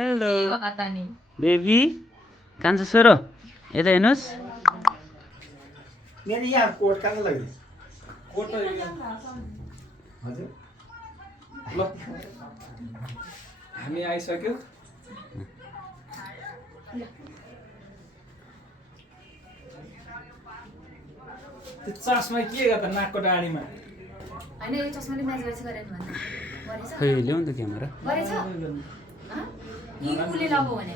Hello baby कान्छ छोरो यता हेर्नुहोस् मेरो यहाँ कोट कहाँ लाग्यो कोट हजुर ल हामी आइसक्यो त्यो चस्मा के गर्दा नाकको डाँडीमा हैन यो चस्माले म्याच गरेछ गरेन भन्दा गरेछ खै ल्याउ न त क्यामेरा गरेछ यी उले लगाउ भने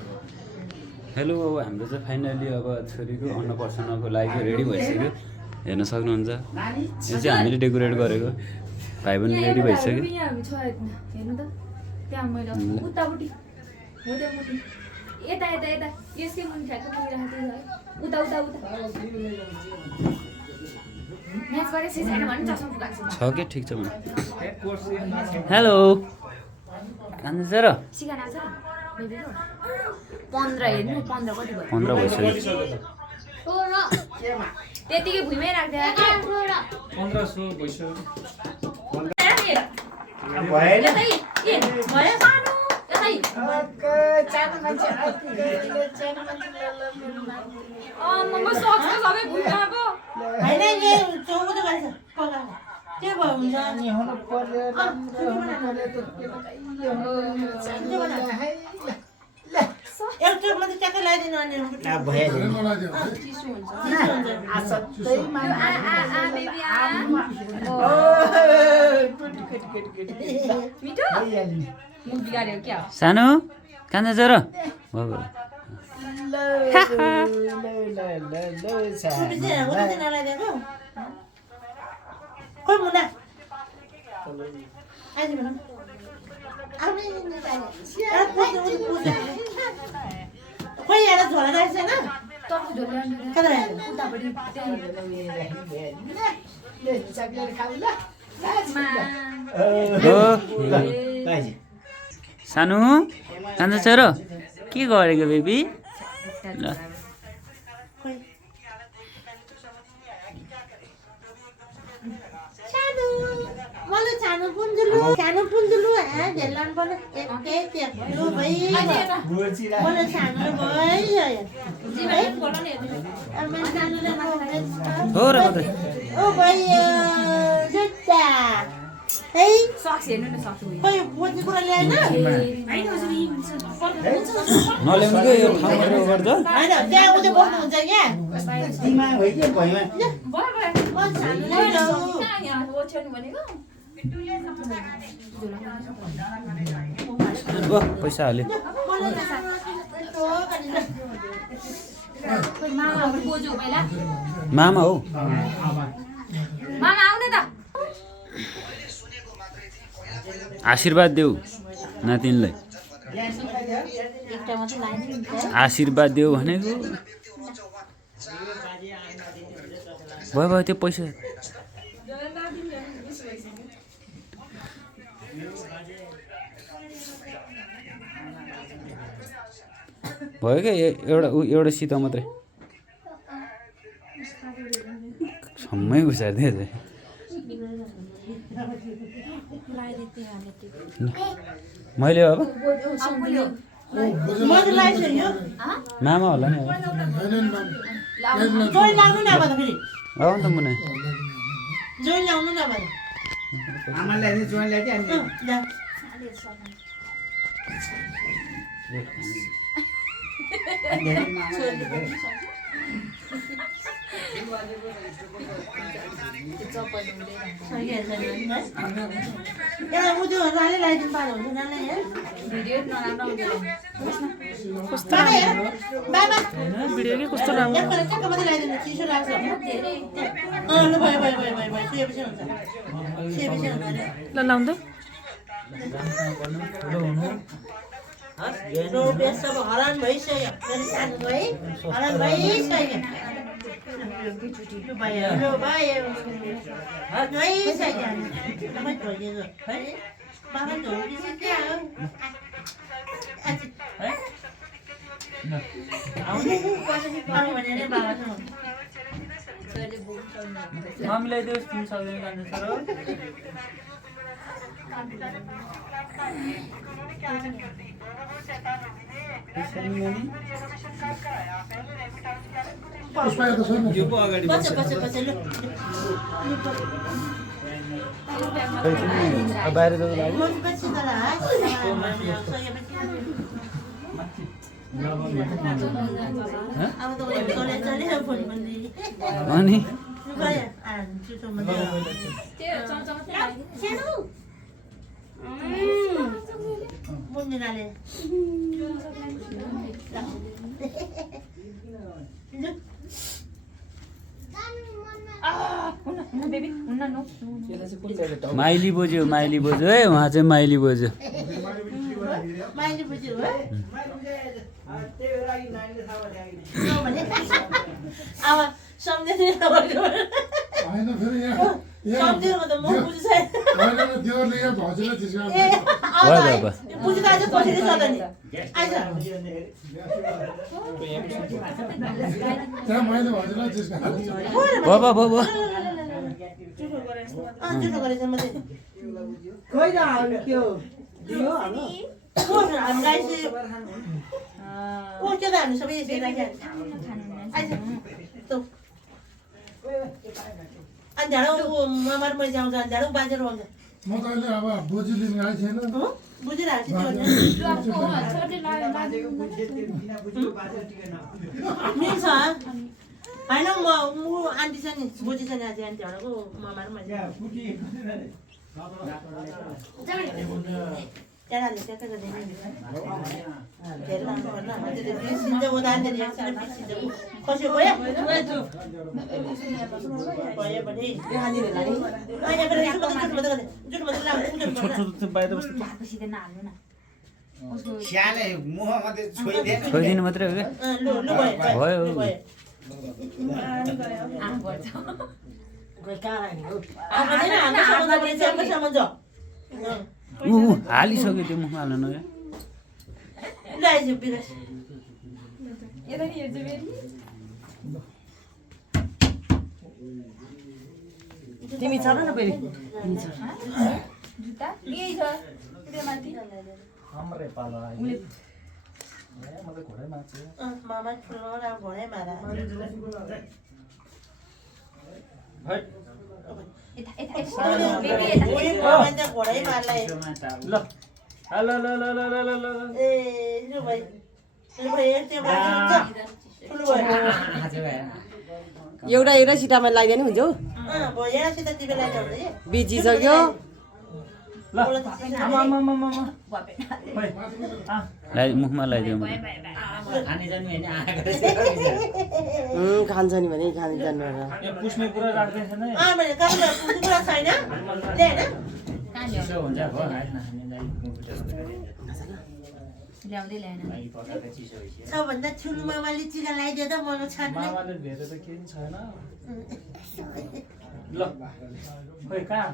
हेलो अब हाम्रो चाहिँ फाइनली अब छोरीको अन्नप्रसन्नको लागि रेडी भइसक्यो हेर्न सक्नुहुन्छ यो चाहिँ हामीले डेकोरेट गरेको भाइ पनि रेडी भइसक्यो हामी छ हेर्नु त त्यहाँ मैले उतापट्टि हो त्यहाँपट्टि यता यता यता यसकै मुनि ठ्याक्क पुगिरहेको थियो उता उता उता म्याच गरेछ छैन भने चस्मा फुकाएको छ के ठिक छ भने हेलो कान्छ छोरो सिकान आउँछ बेबीको 15 हेर्नु 15 कति भयो 15 भइसक्यो त्यतिकै भुइँमै राख्दै 1500 भइसक्यो भएन भयो सानो यतै म सक्छ सबै भुइँमा अब हैन यो 14 भएछ पगा के भयो हुन्छ नि हुनु पर्यो एउटा मात्रै ट्याक्कै लगाइदिनु अनि चिसो हुन्छ बेबी मिठो मुख बिगाड्यो क्या सानो कान्छ छोरो भयो नलाइदिएको खोइ मुना आइदिनु भन खोइ यहाँ झोला रहेछ होइन तपाईँ झोला कता राखेको उतापट्टि सानो कान्छ छोरो के गरेको बेबी ल मलाई छानो पुन्जुलु झेल्लान पर्ने एकै त्यो भाइ मलाई छानो भयो हो र मात्रै ओ भाइ जुत्ता है सक्स हेर्नु न सक्छ खोइ बोज्ने कुरा ल्याएन नल्याउनु के यो ठाउँबाट गर्छ होइन त्यहाँ उतै बस्नुहुन्छ क्या दिमाग भयो के भइमा म छानो ल्याउ पैसा हाल्यो बोजू पहिला मामा हो मामा आउने त आशीर्वाद देऊ नातिनीलाई एउटा मात्रै लाइदिनु आशीर्वाद देऊ भनेको भयो भयो त्यो पैसा भयो क्या एउटा सितो मात्रै सम्मै घुसारिदिए मैले अब मामा होला नि अब जोइन लाग्नु न भन्दा फेरि हो नि त मुना जोइन ल्याउनु न भन्दा आमालाई नि जोइन ल्याइदिए अनि एउटा उद्योगहरू अलि लगाइदिनु पाएको हुन्छ नानीलाई हेर भिडियो नराम्रो बाबा भिडियो के कस्तो राम्रो एकपल्ट ट्याक्क मात्रै लगाइदिनु चिसो लाग्छ ल भयो भयो भयो भयो भयो सुएपछि हुन्छ सुएपछि हुन्छ ल लाउँदा बेस अब हरान भइसक्यो मेरो सानो है हरान भइसक्यो भयो भइसक्यो तपाईँ धोइदिएको है बाबा धोइदिन्छ क्या हो आउने भनेर बाबा मम्मीलाई देऊ तिमी सक्दैन कान्छ छोरो यो पो अगाडि बच्चा बच्चा बच्चा लु बाहिर जानु लागि मन पछि त अब त चले चले फोन पनि अनि गयो छिटो मजा त्यो चम्चा मात्रै सानो मुन्जिराले हुन्न बेबी हुन्न नो माइली बोजू है उहाँ चाहिँ माइली बोजू माइली बुझ्यो हो अब सम्झेर होइन फेरि यहाँ सम्झेर त म बुझ्छु छैन होइन देवरले यहाँ भजन जिस्काउँछ ए अब बुझ्दा चाहिँ कसरी सक्छ नि आइज त्यहाँ मैले भजन जिस्काउँछ बाबा बाबा जुठो गरेछ मात्रै खोइ न के हो दियो हामीलाई चाहिँ को के त हामी सबै यसरी राखिहाल्छ आइज अनि झाडो ममार पैसा आउँछ अनि झाडो बाजेर आउँछ म त अहिले अब बोजू लिनु आएको छैन बुझिरहेको छु त्यो मिल्छ होइन म आन्टी छ नि बोजी छ नि आज आन्टी हराको ममार मैले त्यहाँले त्यता गर्दैन धेरै राम्रो होला त्यो बिर्सिन्छ उदाहरण एकछिन बिर्सिन्छ कसो गयो भयो भने अहिले पनि जुट मात्रै सिधै नहाल्नु न स्याले मुख मात्रै छोइदिएन छोइदिनु मात्रै हो क्या लु लु भयो भयो हालिसक्यो त्यो मुखमा हाल्नु न यता नि हेर्छु बेबी तिमी छ न फेरि जुत्ता यही छ त्यो माथि हाम्रै पाला उसले मामा ठुलो घोडै मारा यता यता बेबी यता घोडै मारलाई ल ल ल ल ल ल ल ए लु भाइ त्यो ठुलो भयो एउटा एउटा सिटामा लगाइदिनु हुन्छ हौ भयो त तिमी लागि बिजिसक्यो ल आमा आमा आमा आमा मुखमा लगाइदिउँ खान्छ नि भने खाने जनावर यो पुस्ने कुरा राख्दैन छैन मैले काममा कुरा छैन ल्याएन चिसो हुन्छ हो ल्याउँदै ल्याएन सबभन्दा ठुलो मामाले टिका लगाइदियो त मलाई छाड्ने मामाले भेटे त केही पनि छैन ल खोइ कहाँ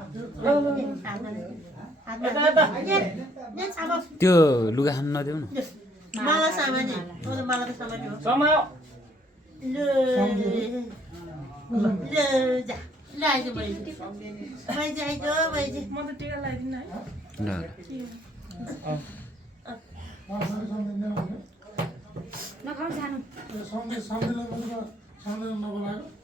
त्यो लुगा खानु नदेऊ न माला सामान्य मालाको सामान्य हो समायो लु जा ल आइज मैले आइज मैले म त टिका लगाइदिन्न है ल नखाउँ सानो सम्झेर नबोलाएको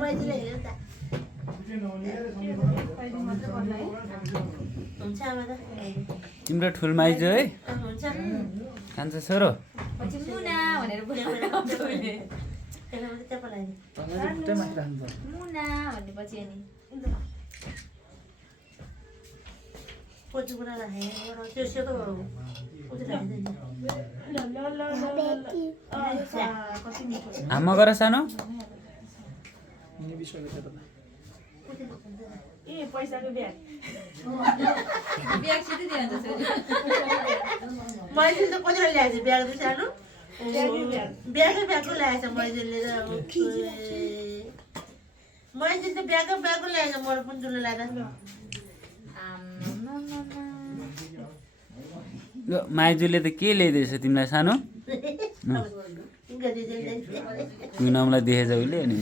मैले हेरेँ त हुन्छ आमा त तिम्रो ठुल माइज है हुन्छ खान्छ छोरो पछि मुना भनेर बोलाएर त्यहाँ पलाइ मुना भनेपछि अनि पोची कुरा राखेँ त्यो सेतो कति मिठो आमा गर सानो ए पैसाको ब्याग ब्याग सिधै दियो अन्त मैले त कतिवटा ल्याएछ ब्याग चाहिँ सानो ब्यागको ल्याएछ मैले लिएर मैले त ब्यागको ल्याएछ मलाई पनि जुन ल्याएर माइजूले त के ल्याइदिएछ तिमीलाई सानो कुइनामलाई देखेछ उसले अनि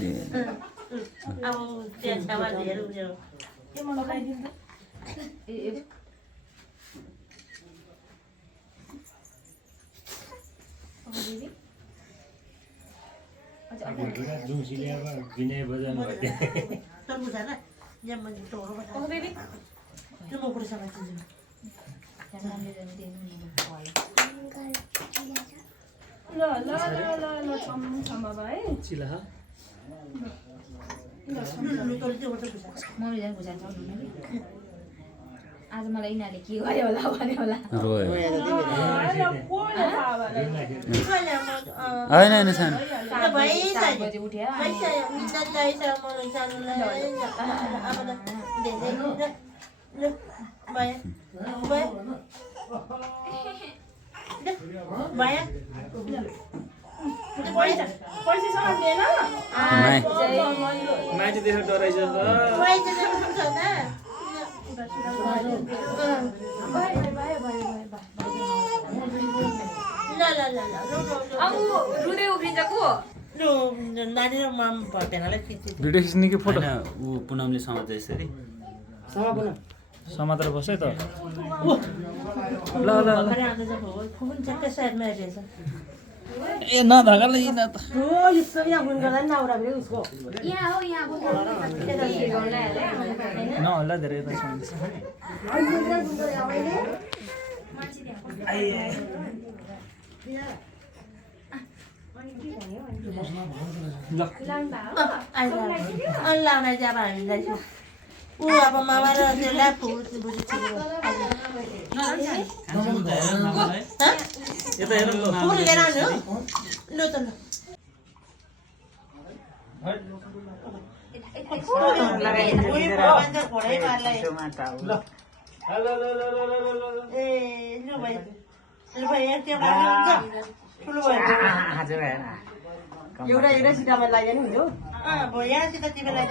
अब त्यहाँ छेउमा धेरै उयो ए ए बेबी जुम्सीले अब विनय बजाउनु भयो तर बुझा न यहाँ मैले टोरो ओ बेबी त्यो म कुरा समात्छु ल ल ल ल ल छम बाबा है चिला मम्मी जान बुझान्छ आज मलाई यिनीहरूले के गर्यो होला भन्यो होला रोयो होइन होइन सानो 7 बजे उठ्यो माइती देखेर डराइछ अब रुँदै उफ्रिन्छ को नानी र माम भेनालाई खिच्छु भिडियो खिच्ने कि फोटो होइन ऊ पुनमले समात्छ यसरी समातेर बस है त ल ल फोन चट्टै साइडमा हेरेछ ए नधकाले न त यहाँ हो यहाँ नहोला धेरै त सुन्छ लाउन चाहिँ अब हामीलाई ऊ अब मामा र त्यसलाई फुल यता हेर ल फुल लिएर आउनु ल त एउटा सिटामा लाग्यो नि हिजो यहाँसित तिमीलाई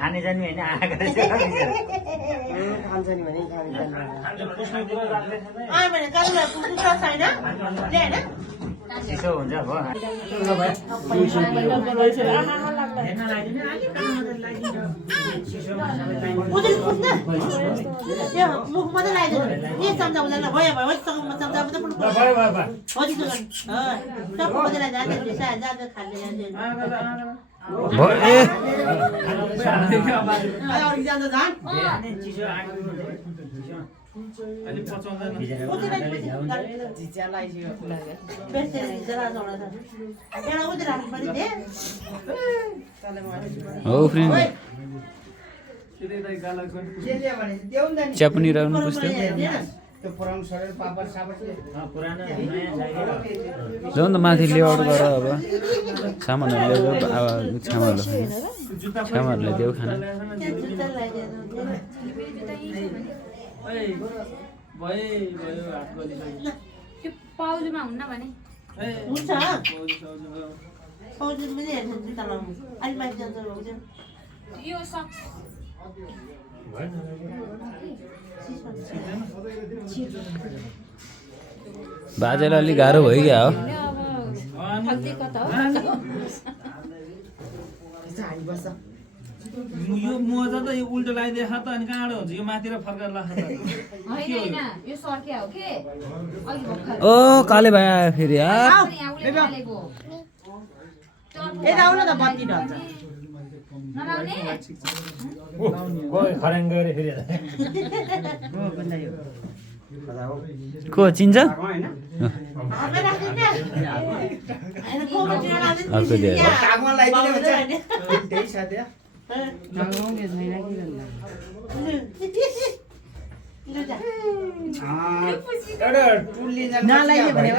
खाने जाने होइन आएको खान्छ नि भने चिसो हुन्छ भयो मुख मात्रै लगाइदिनु के चम्चा हुँदैन भयो भयो चम्चा मात्रै पुग्नु हो फ्रेन्ड च्यापुनी राख्नु पुग्थ्यो जाउँ त माथि लेआउट गर अब सामानहरू ल्याउँछ अब छ्यामाहरूलाई देऊ खाना त्यो पाउजमा हुन्न भने हुन्छ पाउजु पनि हेर्छ जुत्ता लाउनु अलिक माथि जान्छ यो सक्स बाजेलाई अलिक गाह्रो भइगयो हो यो मोजा त यो उल्टो लगाइदिएछ त अनि कहाँबाट हुन्छ यो माथि र फर्केर लाग्छ त होइन यो सर्किया हो के अघि भर्खर ओ काले भाइ आयो फेरि यहाँ उसले हालेको यता आउन त बत्ती ढल्छ नलाउने खराङ गरे फेरि को चिन्छ अर्को दिएर नलाइदियो भने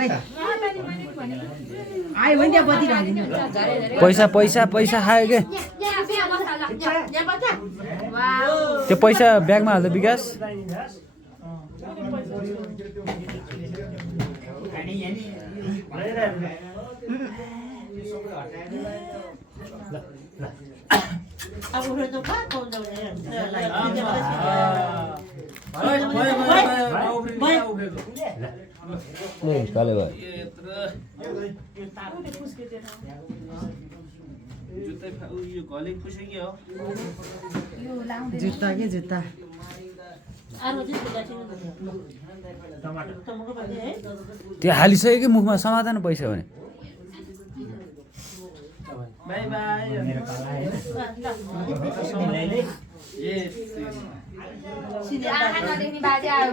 आयो भने त्यहाँ बत्ती ढल्दिनु पैसा पैसा पैसा खायो के त्यो पैसा ब्यागमा हाल्दा विकास अब उठ्यो त कहाँ पाउँछ काले भयो यो घले पुसेकी हो यो लाउँदै जुत्ता के जुत्ता अरू चाहिँ सुगासिनु टमाटर टमाटर भाजी है त्यो हालिसक्यो कि मुखमा समाधान पैसा भने बाई बाई मेरो कला हैन समयले ए आँखा नदेख्ने बाजे आयो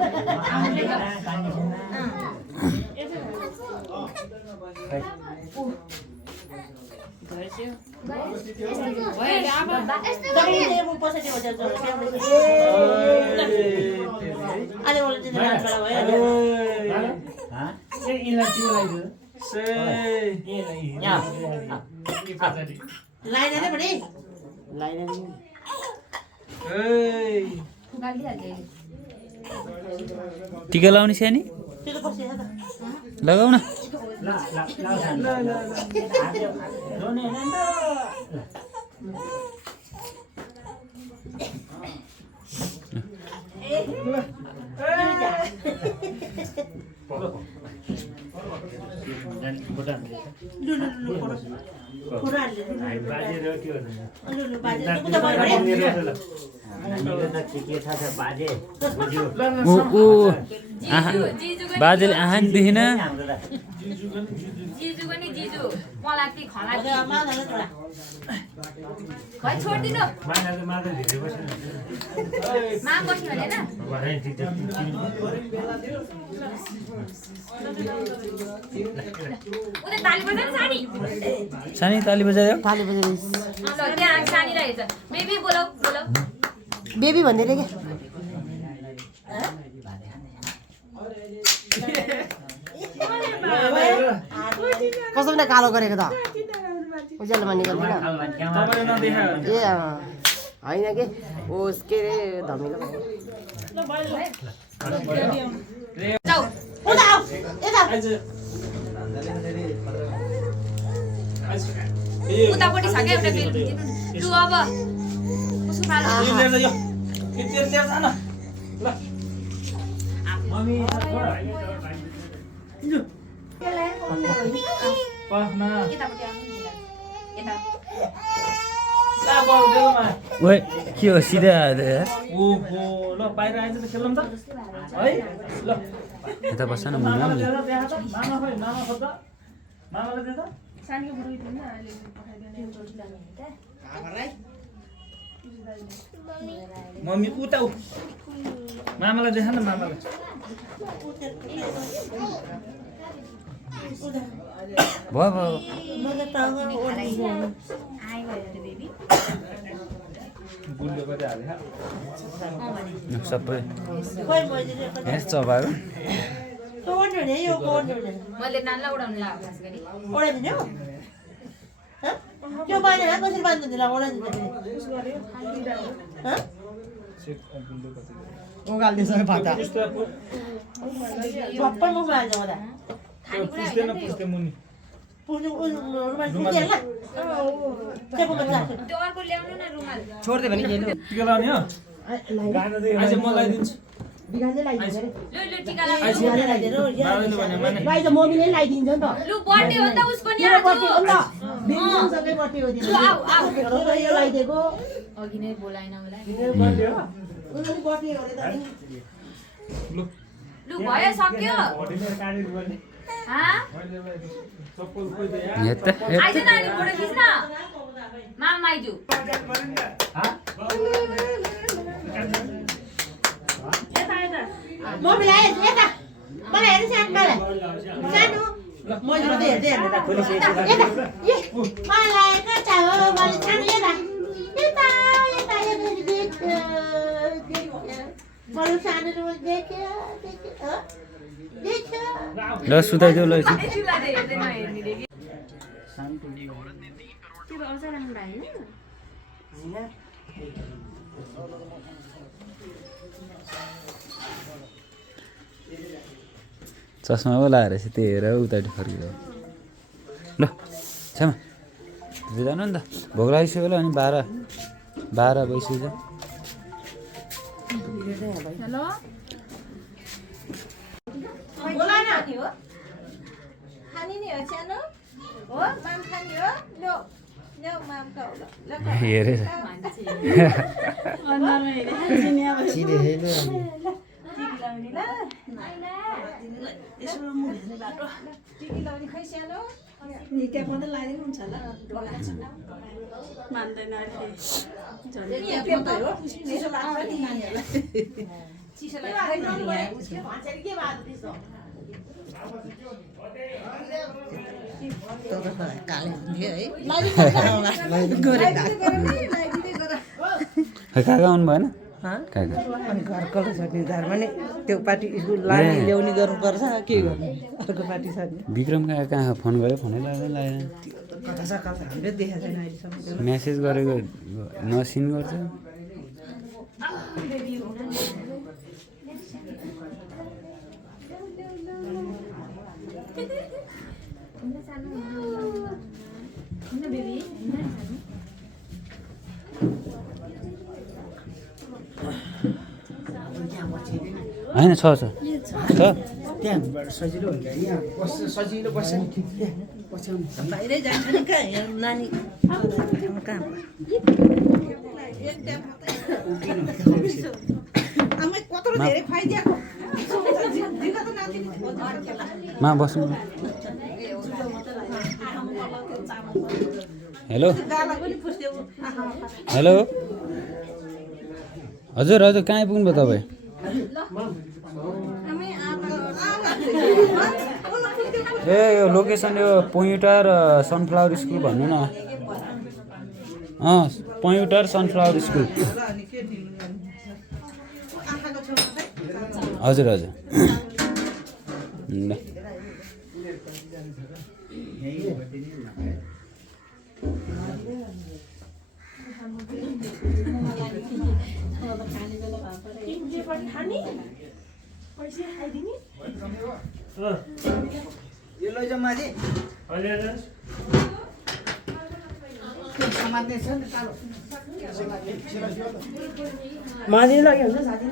दबाईले म पछाडि हो जस्तो अरे ओले चाहिँ रातबाट भयो हा ए इला त्यो लाग्यो से या लाइन नै बडी लाइन ए गालिहाल्यो टिका लाउने सानी त्यो त बसिया त लगाउ न ला ला ला रोने हैन लु कुराले बाजे र के लु बाजे त्यो त भयो के थाहा छ बाजे बुझ्यो ऊ बाजेले आँखा नि देखेन जिजु पनि जिजु मलाई ती खला अरे आमा नले छोरा खै छोड्दिनु मागा धेरै बस्नु मा बस्नु भने हैन भरे ठीक उता ताली बजाउनु सानी सानी ताली बजायो ताली बजाइस ल त्यहाँ सानीलाई हेर्छ बेबी बोलाऊ बोलाऊ बेबी भन्दै रे के कसैले कालो गरेको त उज्यालो मान्ने गर्दैन तपाईले नदेखा ए होइन के ओस के रे धमिलो जाऊ उता आऊ यता आज उतापट्टि छ क्या एउटा बेल दिनु लु अब उसको पालो यो लिएर जा यो लिएर जा न ल मम्मी पाफना यतापट्टि आउनु नि यता ला बल देलमा ओए के हो सिधा आयो यार ओहो ल बाहिर आइज त खेलौँ त है ल यता बस्छ न मुना मामालाई दे त त्यहाँ त मामा खोइ मामा खोज्दा मामालाई दे त मम्मी उता उ मामालाई देखा न मामालाई भयो भयो मलाई टाउको ओर्लिनु आइ भयो त बेबी बुल्यो कतै हाले सबै खोइ मैले हेर चबायो कोन भने यो कोन भने मैले नानलाई उडाउनु लाग्यो खास गरी ओर्लिनु ह यो बाँधेर कसरी बाँध्नु ला ओर्लिनु ह ओगाल्दै छ पाता सबै मुखमा हाल्छ होला पुस्दैन पुस्दै मुनि पुग्नु रुमाल पुग्दैन ल टेबलमा राख्नु त्यो अर्को ल्याउनु न रुमाल छोड्दै भने के टिका लाउने हो आज म लगाइदिन्छु बिगान्दै लगाइदिन्छ रे लु लु टिका लाऊ बिगाले लगाइदिएर मामाले भने माने गाई त मम्मीले लगाइदिन्छ नि त लु बर्थडे हो नि त उसको नि मेरो आज बर्थडे हो नि त बिनसँगै बर्थडे हो दिनु लु आऊ आऊ यो लगाइदिएको अघि नै बोलाइन मलाई मेरो बर्थडे हो उनीहरू बर्थडे हो रे त लु लु भयो सक्यो हाँ चप्पल खोइ दे यता आइज न अनि फोटो खिच्न माम आइजु मम्मीलाई यता मलाई हेर्नु सानो मलाई सानो मैले मात्रै हेर्दै हेर्नु त यता ए मलाई कता हो मैले सानो यता यता यता यता देख मैले सानो रोल देख्यो देख्यो देख्यो ल सुताइदेऊ ल एकछिन। चुला दे हेर्दै नहेर्ने रे कि चस्मा पो लाएर चाहिँ त्यही हेर उतापट्टि फर्कियो ल छ्यामा जानु नि त भोक लागिसक्यो होला अनि 12 भइसक्यो हेलो बोला न खाने हो खाने नि हो सानो हो माम खाने हो लो लो माम खाऊ ल ल हेरे छिरे हेलो टिकी लाउने खै सानो चिसो लाग्छ के भयो काले हुन्थ्यो है काका आउनु भएन हँ? काका अनि घर कसले सक्ने धार भने त्यो पार्टी स्कुल लाने ल्याउने गर्नुपर्छ के गर्नु अर्को पार्टी छ नि विक्रम काका कहाँ फोन गऱ्यो फोनै लागेन कता छ कता हामीले देखेको छैन अहिलेसम्म मेसेज गरेको नसिन गर्छ बेबी होइन छ त्यहाँबाट सजिलो हुन्छ यहाँ बस्छ सजिलो बस्छ नि पछ्याउनु बाहिरै जान्छ नि कहाँ यहाँ नानी कहाँ आमै कत्रो धेरै खुवाइदिएको मा बस्नु हेलो हेलो हजुर हजुर कहाँ आइपुग्नु भयो तपाईँ ए यो लोकेसन यो पोइन्टर सनफ्लावर स्कुल भन्नु न पोइन्टर सनफ्लावर स्कुल हजुर हजुर ल यो लैजाऊ माथि माथि लाग्यो हुन्छ साथी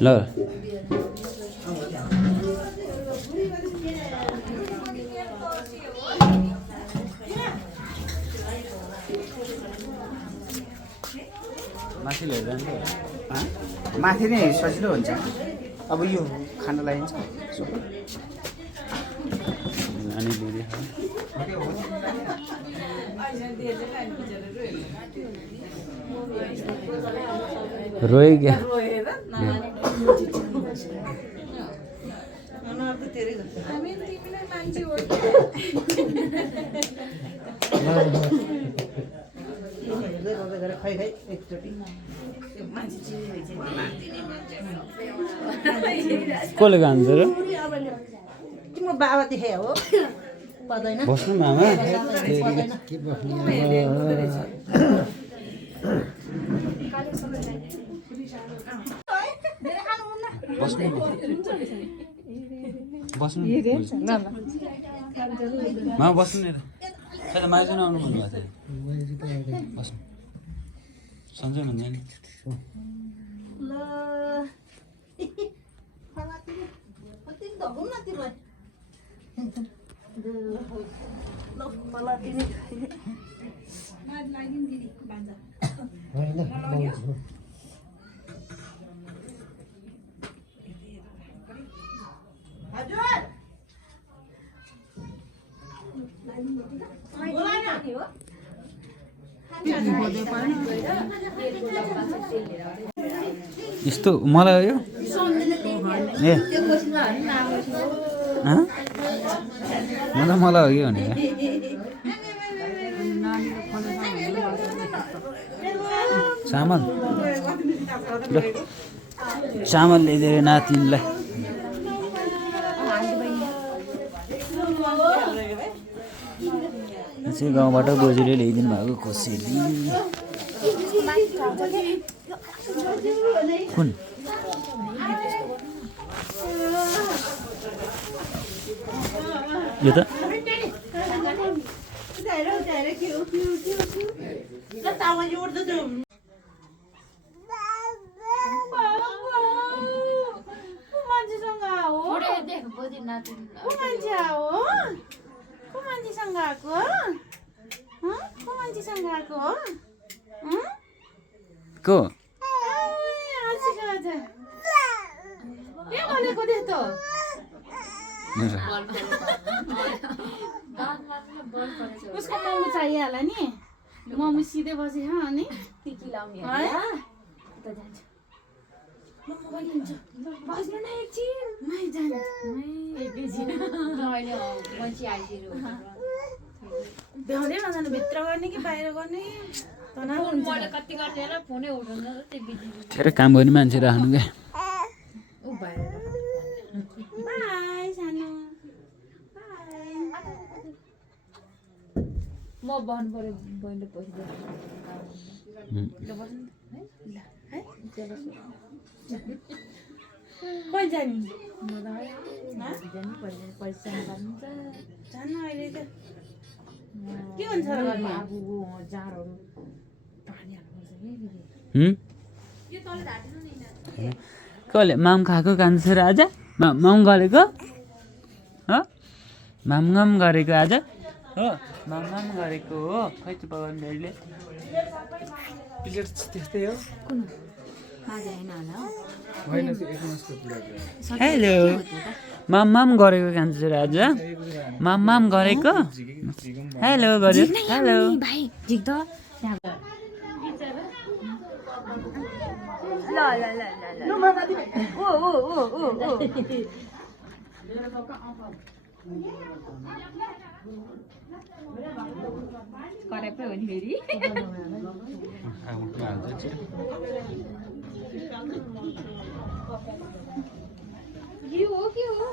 ल माथि लिएर जान्छ माथि नै सजिलो हुन्छ अब यो खान लगाइन्छ नानी दिदी रोइ क्या खै खै एकचोटि कसले खान्छ र तिम्रो बाबा देखे हो पर्दैन बस्नु मामा के बस्नु बस्नु बस्नु मा बस्नु नि त सायद माइजन आउनु भन्नुभएको थियो बस्नु सन्चै भन्ने नि यस्तो मलाई यो ए मलाई हो कि भनेको चामल ल चामल ल्याइदिएर नातिनीलाई चाहिँ गाउँबाट बोजूले ल्याइदिनु भएको कोसेली कुन यो त ल तामा जोड्दै जाऊ मान्छेसँग हो देख बोधी नाति को मान्छे हो को मान्छेसँग आएको को मान्छेसँग आएको हो को के भनेको त्यस्तो उसको मोमो चाहिहाल्यो नि मोमो सिधै बसे अनि टिकी लाउने है त जान्छ म मोबाइल लिन्छु बस्नु न एकछिन मै जान्छ एकछिन अहिले मान्छे आइदियो भ्याउँदै नजानु भित्र गर्ने कि बाहिर गर्ने तनाव हुन्छ मैले कति गर्ने र फोनै उठाउन त्यो बिजी धेरै काम गर्ने मान्छे राख्नु क्या उ बाहिर बाई सानो म बहन पऱ्यो बहिनीले पैसा कहिले जाने पैसा निकाल्नुहुन्छ जानु अहिले त के हुन्छ र गर्ने बाबुको जाँडहरू पानी हाल्नुपर्छ कि कसले माम खाएको कान्छ र आज माम गरेको हो माम गरेको आज हो माम गरेको हो खै चुप गर्ने अहिले प्लेट त्यस्तै हो माझा होइन होला हो होइन त्यो एक मासको प्लेट हो हेलो माम गरेको कान्छ र आज माम गरेको हेलो गर्यो हेलो भाइ झिक त ल ल ल ल ओ ओ ओ ओ ओ करे पो हो नि फेरि के हो के हो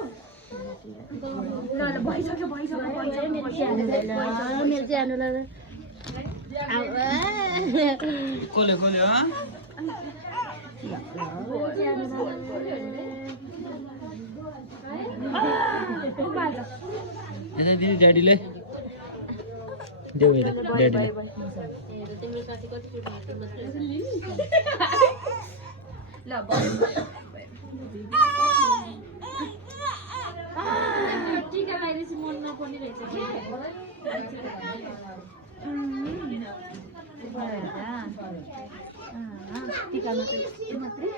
ल ल भइसक्यो मेरो चाहिँ कसले यता दिदी ड्याडीले देऊ यता ड्याडीले ल टिका लगाइदिएपछि मन नपर्ने रहेछ टिका मात्रै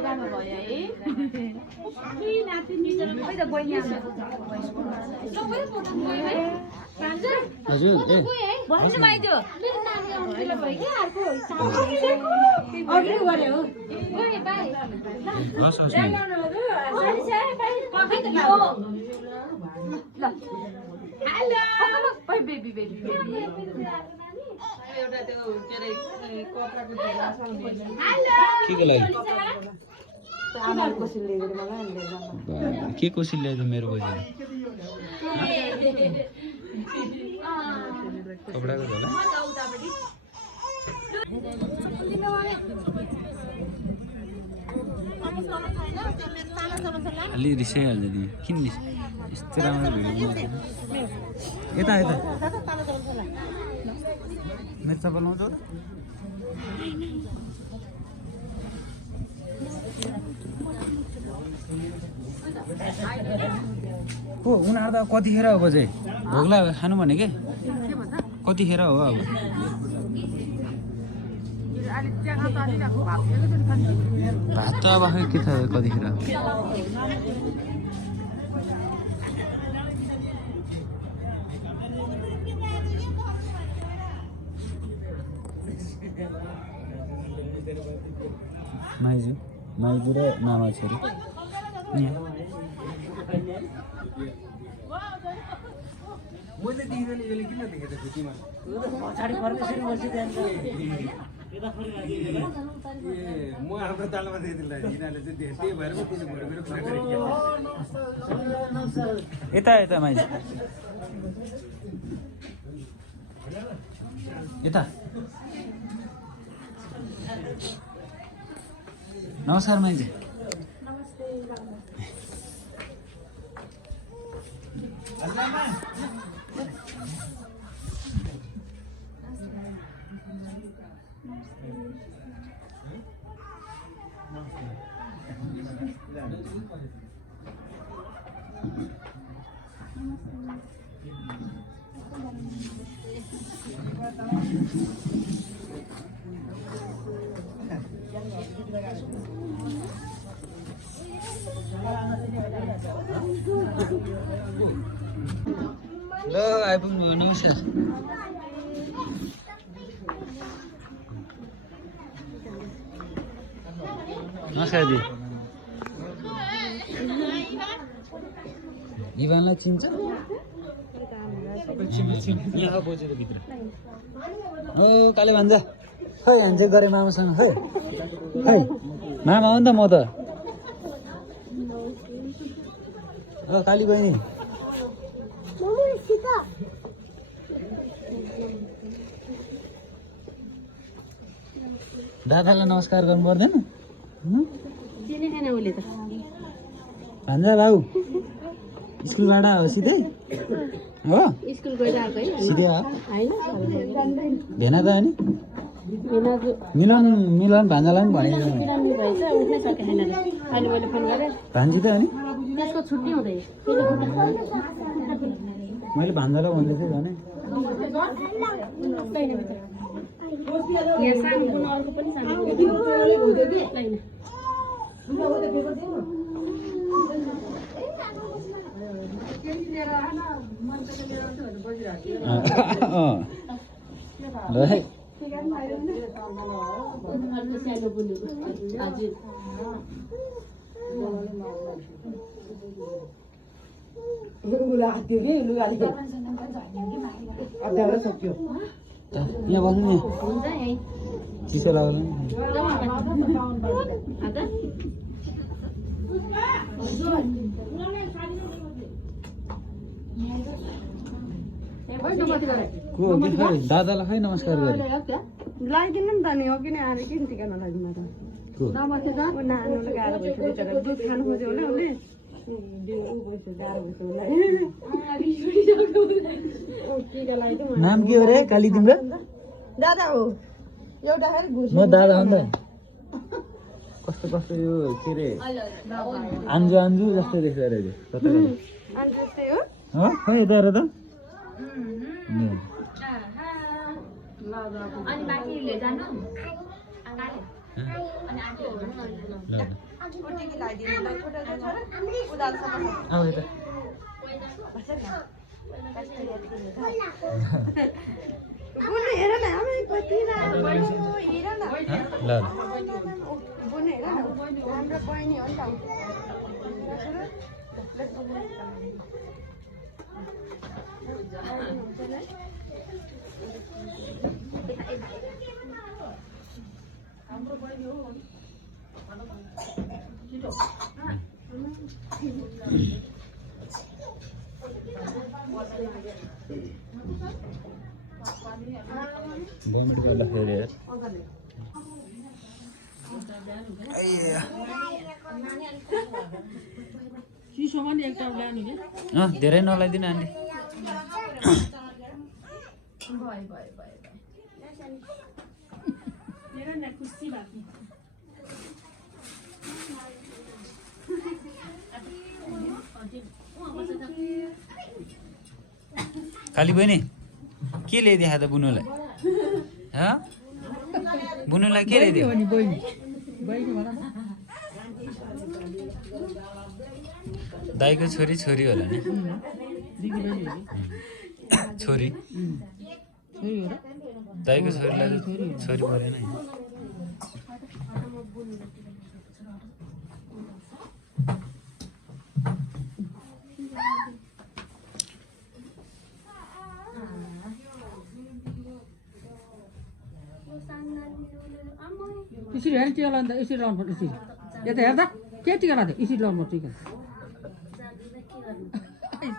राम्रो भयो है हजुर बेबी बेबी एउटा त्यो के अरे कपडाको झोला छ केको लागि आमाले कोसिल ल्याइदिएर मलाई के कोसिल ल्याइदियो मेरो बजी कपडाको झोला अलि रिसाइहाल्छ तिमी किन रिस यस्तो राम्रो भिडियो यता यता मेरो चप्पल लाउँछौ हो उनीहरू त कतिखेर अब चाहिँ भोग्ला खानु भने के कतिखेर हो अब भात त अब के छ कतिखेर माइजू र मामा छोरी मैले दिँदैन यसले किन देखेको खुसीमा पछाडि फर्केसरी बसिदिन्छ म आफ्नो तालमा दिँदिनँ यिनीहरूले चाहिँ त्यही भएर म त्यसो भएर मेरो कुरा गरेँ यता यता माइजू यता नमस्कार माइजू ल आइपुग्नु हो नमस्कार नमस्कार दी इभानलाई चिन्छ यहाँ बोजेको भित्र ओ काले भान्जा खै ह्यान्डसेक गरेँ मामासँग खै खै मामा हो नि त म त ओ काली बहिनी दादालाई नमस्कार गर्नु पर्दैन भान्जा भाउ स्कुलबाट हो सिधै हो सिधै हो भेना त अनि मिलन भान्जालाई पनि भनिदिनु भान्जी त अनि मैले भान्जालाई भन्दै थिएँ भने ल है यहाँ बस्नु नि चिसो लाग्यो को हो कि खै दादालाई खै नमस्कार गरे लगाइदिनु नि त नि हो किन आएर किन टिका नलाइदिनु त नानीलाई गाह्रो भइसक्यो दुध खानु खोज्यो होला उसले नाम के हो रे काली तिम्रो दादा हो एउटा म दादा हो नि त कस्तो कस्तो यो के रे आन्जु आन्जु जस्तो देख्छ रे हो खै यता हेर त अनि बाँकी जानु अब यता हेर न कति हेर न ल हाम्रो बहिनी हो नि भोमिट गर्दाखेरि धेरै नलाइदिनु आन्टी काली बहिनी के ल्याइदिए त बुनुलाई बुनुलाई के ल्याइदियो दाइको छोरी छोरी होला नि छोरी दाइको छोरीलाई छोरी परेन यसरी हेर्नु टिका लगाउँदा यसरी लाउनु पर्छ यसरी यता हेर्दा के टिका लाग्यो यसरी लाउनु पर्छ टिका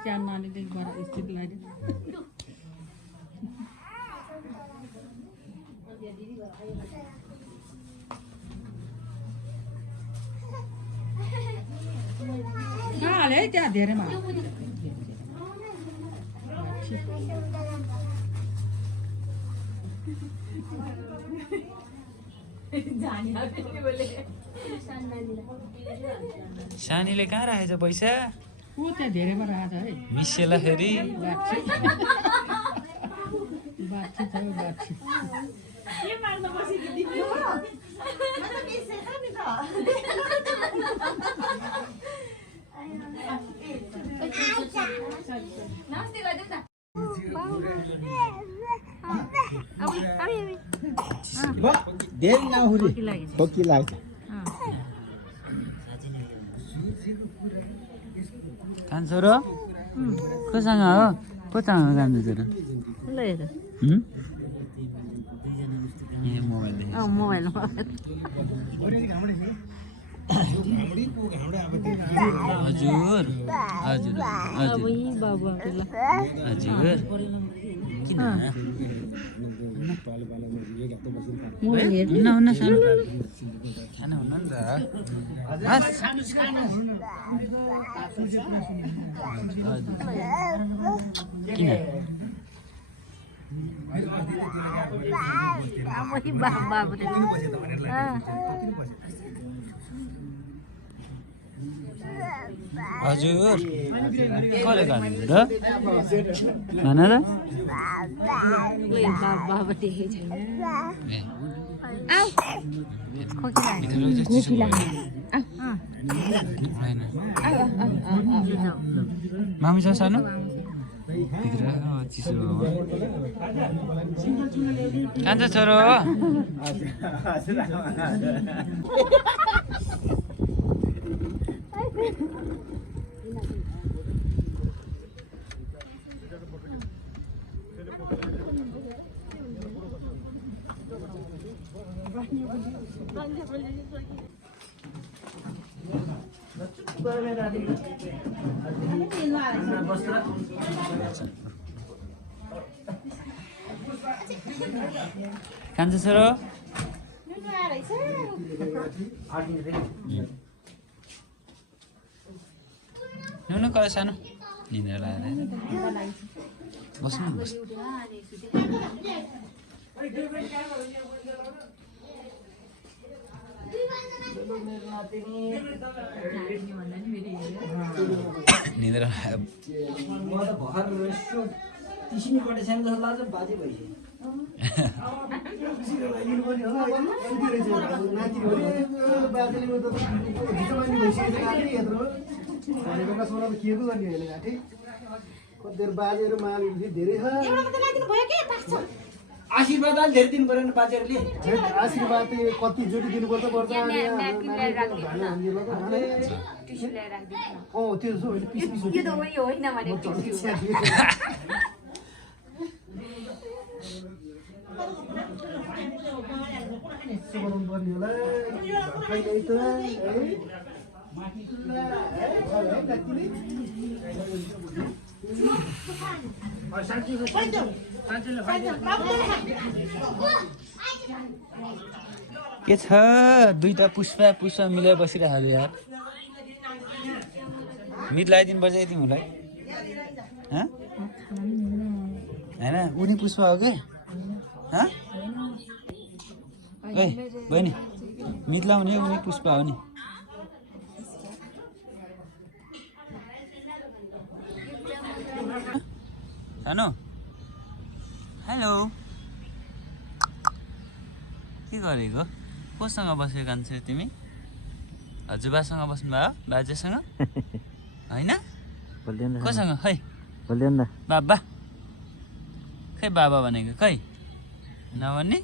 सानो नानीदेखि गएर यसरी लगाइदियो हाल है त्यहाँ धेरैमा सानीले कहाँ राखेछ पैसा ऊ त्यहाँ धेरैमा राखेको छ है मिसेला फेरि बात नमस्ते गरिदिउँ न धेरै नहुरी खोकी लाग्छ कान्छ र कोसँग हो कोसँग कान्छ छोरो ए मोबाइल देखेँ हजुर हजुर हजुर हजुर किन हुन्न हुन्न सानो खाना हुन्न नि त किन हजुर कसले गर्नु र भन र मामी छ सानो भित्र चिसो कान्छ छोरो कान्छ छोरो नुनु कल सानो निन्द्रा लागेर बस्नु निन्द्रा आशीर्वाद धेरै दिनु पर्यो नि बाजेहरूले आशीर्वाद कति जोडी दिनुपर्छ पर्छ टिस्यु ल्याएर राखिदिनु त्यो यो त उयो होइन भने टिस्यु के छ दुईटा पुष्पा पुष्पा मिलाएर बसिरहेको यार मिट लगाइदिनु पर्छ है तिमीलाई होइन उनी पुष्पा हो कि ए बहिनी मिट लाउने उनी पुष्पा हो नि सानो हेलो के गरेको कोसँग बसेको कान्छ तिमी हजुरबासँग बस्नुभयो बाजेसँग होइन कोसँग खै बाबा खै बाबा भनेको खै नभन्ने